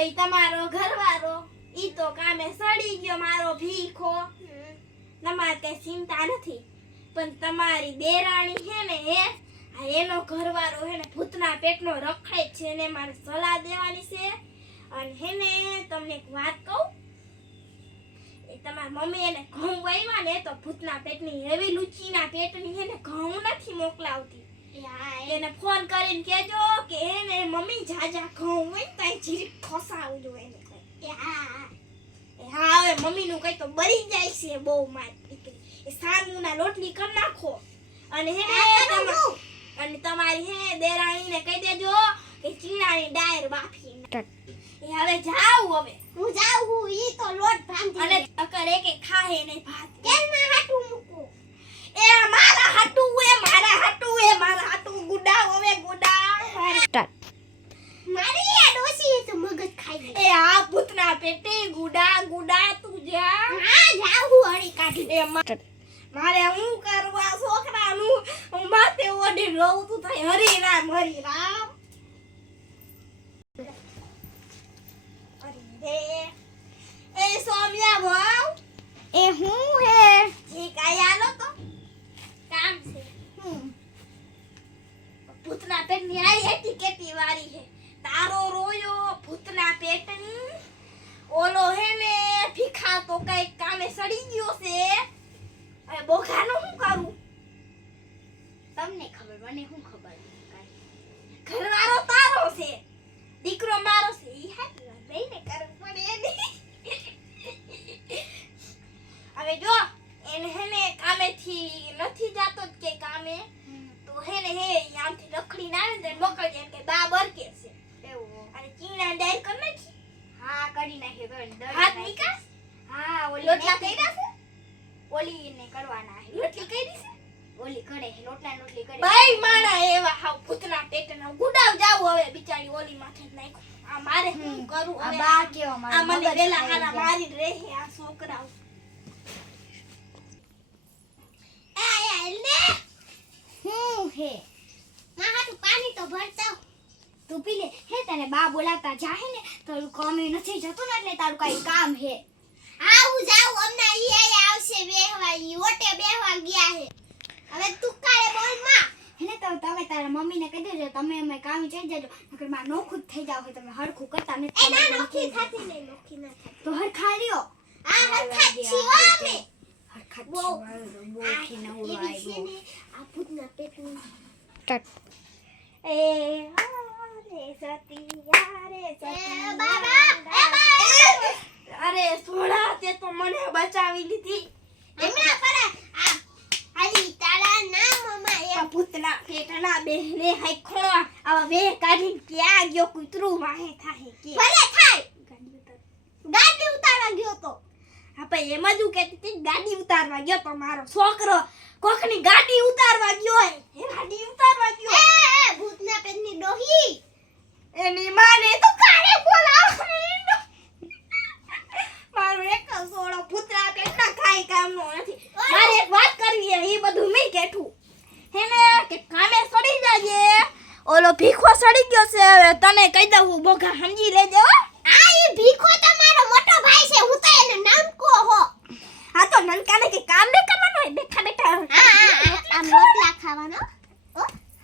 ઈ તમારો ઘરવાળો ઈ તો કામે સડી ગયો મારો ભીખો. તમારે કઈ ચિંતા નથી, પણ તમારી દેરાણી છે ને એનો ઘરવાળો હે ને ભૂતના પેટનો રખડે છે ને મારે સલાહ દેવાની છે. અને હેને તમને એક વાત કહું, એ તમારી મમ્મી એને ઘઉં વાવ્યા ને તો ભૂતના પેટની એવી લુચીના પેટની હે ને ઘઉં નથી મોકલાવતી. એને ફોન કરીને કહેજો કે એને મમ્મી જાજા ઘઉં હોય ને તો જીરીક ખસાવજો એને કઈ. હા હવે મમ્મીનું કઈ તો બળી જાય છે બહુ માર દીકરી. એ સારમુના રોટલી કરી નાખો અને હે અને તમારી હે દેરાણીને કહી દેજો કે ચીણાની ડાયર બાફી. એ હવે જાવ, હવે હું જાઉં, ઈ તો લોટ બાંધી અને અકર એક ખાહે નહીં ભાત. કેના હાટું મૂકો? એ મારા હાટું ગુડા હવે ગુડા. મારી આ ડોસી તો મગજ ખાઈ ગઈ. એ આ ભૂતના પેટે ગુડા તું જા. હા જાઉં હળી કાઢી. એ મારે હું કરવા છોકરાનું માથે ઓઢી રહું તું થાય. હરી રામ હરી રામ. એ સોમ્યા ભાવ એ હું હે ઠીક આયાલો તો કામ છે. ભૂતના પેટની આઈ હેટી કેટી વાળી છે. તારો રોયો ભૂતના પેટની ઓલો હે ને ભીખા તો કઈ કામે સડી ગયો છે. હવે બોખાનું શું કરું? તમને ખબર, મને શું ખબર? ઘરવાળો તારો છે, દીકરો મારો છે. ઈ હાથી વાત લઈને કરવું પડે એની. હવે જો એને હેને કામેથી નથી જાતો જ કે કામે તો હેને આમથી રખડી ના આવે ને મોકલજે કે બા બરકે છે એવું. અને ચીણા ડાયર કરી નાખી. હા કરી નાખ્યો તો હાથ નિકાસ. હા ઓલી લોટલા કર્યા છે, ઓલી ને કરવાના હે. રોટલી કરી છે, ઓલી કરે હે, લોટલા રોટલી કરે. બાઈ માણા એવા હાવ ભૂતના પેટના ગુડાવ જાવ. હવે બિચારી ઓલી માથે જ નાખ્યો. આ મારે શું કરું આ હવે? બા કેવો આ મારો મને મગજ વેલા ખાઈ હારા ગયા. મારી રહે આ છોકરાઓ. હું હે માં હાટુ પાણી તો ભરતા તું પી લે. હે તને બા બોલાતા જાહે ને તારું કામ નથી જતો ને એટલે તારું કઈ કામ હે. હા હું જાઉં, હમણાં ઈ આવશે બેહવા. ઈ ઓટે બેહવા ગયા હે. હવે તું કાલે બોલ માં હેને તો તમે તારા મમ્મીને કહી દેજો તમે અમે કામ જઈ જજો નકર માં નોખું થઈ જાવ કે તમે હરખું કરતા નથી. એ ના નોખી થાતી નહીં, નોખી ના થાય તો હરખા લ્યો. આ હરખા છી હો અમે હરખા બહુ બોખી ન ઉડાવ્યો. આ ભૂતના પેટનું એ રે સતી બાબા અરે સોડા તે તો મને બચાવી લીધી. હમણાં પર આ હાલી તારા નામ મમ્મા એ ભૂતના પેટના બેહને હાઈ ખોળવા આવા બે કાઢીને ક્યાં ગયો કૂતરું વાહે થાહે કે ભલે થાય. ગાડી ઉતાર. ગાડી ઉતારવા ગયો તો આપણે એમ જ કહેતી હતી ગાડી ઉતારવા ગયો તો મારો છોકરો કોકની ગાડી ઉતારવા ગયો હે. ગાડી ઉતારવા ગયો એ ભૂતના પેટની ડોહી એની માને તો કારે બોલાવ. મારો એક સોળો પુત્રા પેટના કાઈ કામનો નથી. મારે એક વાત કરવી હે, ઈ બધું મેં કેઠું હેને કે કામે સડી જાજે. ઓલો ભીખો સડી ગયો છે. હવે તને કહી દઉં બોગા સમજી લેજો. આ ઈ ભીખો તો મારો મોટો ભાઈ છે. હું તો એને નામકો હો. હા તો નનકાને કે કામ બે કરવાનો હોય બેઠા બેઠા. આમ રોટલા ખાવાનો.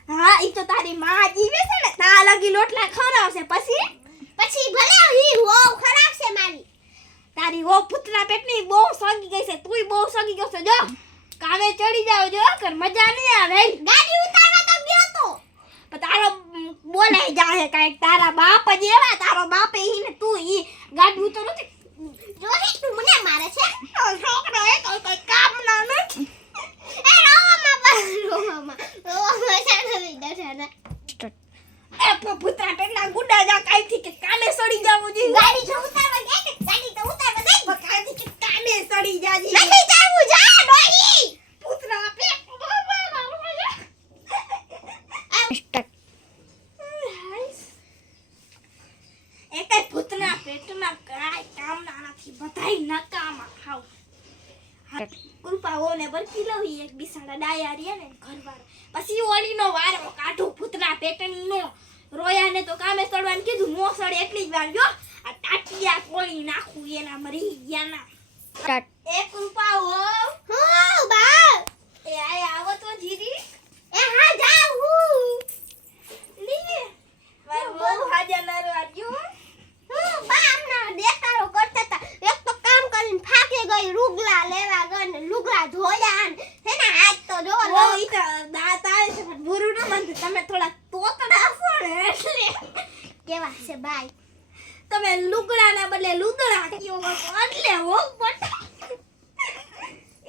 હા ઈ તો તારી માં જીવે છે ને તા લગી લોટલા ખવડાવશે પછી ભલે ઈ હો ખરાબ છે મારી. તારી ઓ પુતના પેટની બહુ સગી ગઈ છે. તુંય બહુ સગી ગયો છે. જો કામે ચડી જાવ જો કર મજા નહીં આવે. ગાડી ઉતારવા તો ગયો તો પણ તારો બોલાઈ જાહે કાઈક. તારા બાપ જ એવા. તારો બાપ ઈ ને તું ઈ ગાડી ઉતર નથી. રોહિત તું મને મારે છે. છોકરો એ કોઈ કામ ના નથી. એ રોવામાં શાંતિ દર્શન. એ પુતના પેટના ગુડા જા કાઈથી કે કામે સડી જાવું જોઈએ. ગાડી જો ઉતારવા ગયા કે ગાડી તો ઉતારવા દઈ. કાઈથી કે કામે સડી જાજી. નથી જાવું જા ડોહી. પુતના પેટ એકે ભૂતના પેટમાં કાઈ કામ ના નથી. બધાય નકામા ખાવ. કૃપાઓને બરકી લવી એક બિસાડા ડાયા રે ને ઘરવાળો. પછી ઓલીનો વારો કાઢો ભૂતના પેટનો. રોયાને તો કામે સડવાનું કીધું નો સડે એટલી જ વાર જો આ ટાટિયા કોળી નાખું એના મરી ગયાના. સ્ટાર્ટ. 1 રૂપિયા હો. હું બા એ આય આવો તો જીરી. એ હા જાઉં હું. લી મારું બહુ હાજા નર વાગ્યું. હું બા હમણાં દેખાડો કરતા હતા. એક તો કામ કરીને થાકી ગઈ, લુગડા લેવા ગઈ ને લુગડા ધોયા ને એના હાથ તો જો ઓ ઈ તો દાંત આવે છે પણ બુરું ન માનતું. તમે થોડા તોતડા છો ને એટલે કેવા છે બાય. તમે લુગડાના બદલે લુદડા કયો છો એટલે હો બટ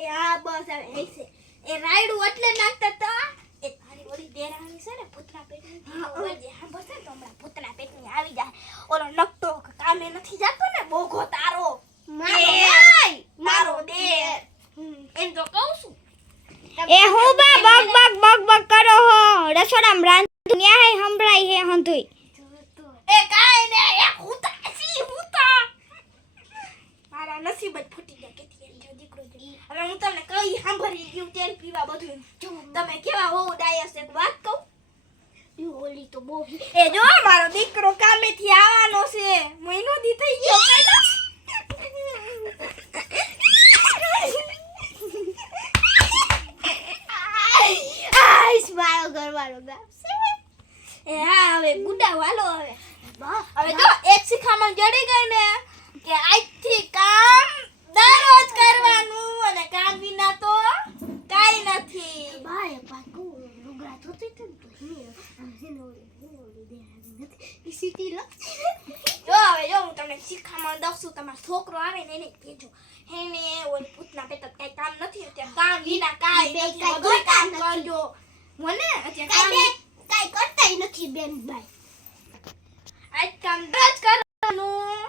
એ આ બસ હવે એ છે એ રાયડું એટલે નાખતા તા. એ તારી ઓલી દેરાણી છે ને ભૂતના પેટની ઓળજે હા બસ તો હમણાં ભૂતના પેટની આવી જાય. ઓલો નકટો કામે નથી જાતો ને બોઘો તારો મારો દેર એમ તો કહું છું. એ હું બા બગ કરો હો. રસોડામાં રાંધું ન્યાય સંભળાય હે હંધુઈ. એ કાઈ ને એ હુતા મારા નસીબ જ ફૂટી ગયા કેતી એમ જો દીકરો જો. હવે હું તમને કઈ સાંભળી ગયું તેલ પીવા બધું. તમે કેવા હો ડાયસ એક વાત કહું. ઓલી તો બહુ એ જો મારો દીકરો કામેથી આવવાનો છે. મહિનો દી થઈ ગયો પેલા. આઈસ મારો ઘરવાળો ગામશે. એ હા હવે ગુડા વાલો હવે જો એક શિખામણ જડી ગઈ ને કે આજથી કામ દરરોજ કરવાનું અને કામ વિના તો કાઈ નથી. બાય પાકુ લુગડા ધોતી તો ઓલી દેહાની સીટી લો. જો હવે જો હું તમને શિખામણ દઉં છું. તમારો છોકરો આવે ને એને કહેજો હેને ઓલી ભૂતના પેટ કઈ કામ નથી અત્યારે કામ વિના કાઈ બે નથી કાંઈ બધું કામ કરતા કરજો. મને અત્યારે કાઈ કરતાય નથી બેન બાય. આજ કામ દરરોજ કરવાનું.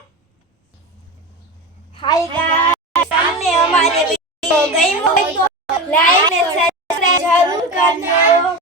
હાય ગાઈસ તમને અમારે વિડિયો ગમ્યો હોય તો લાઈક અને સબસ્ક્રાઇબ જરૂર કરજો.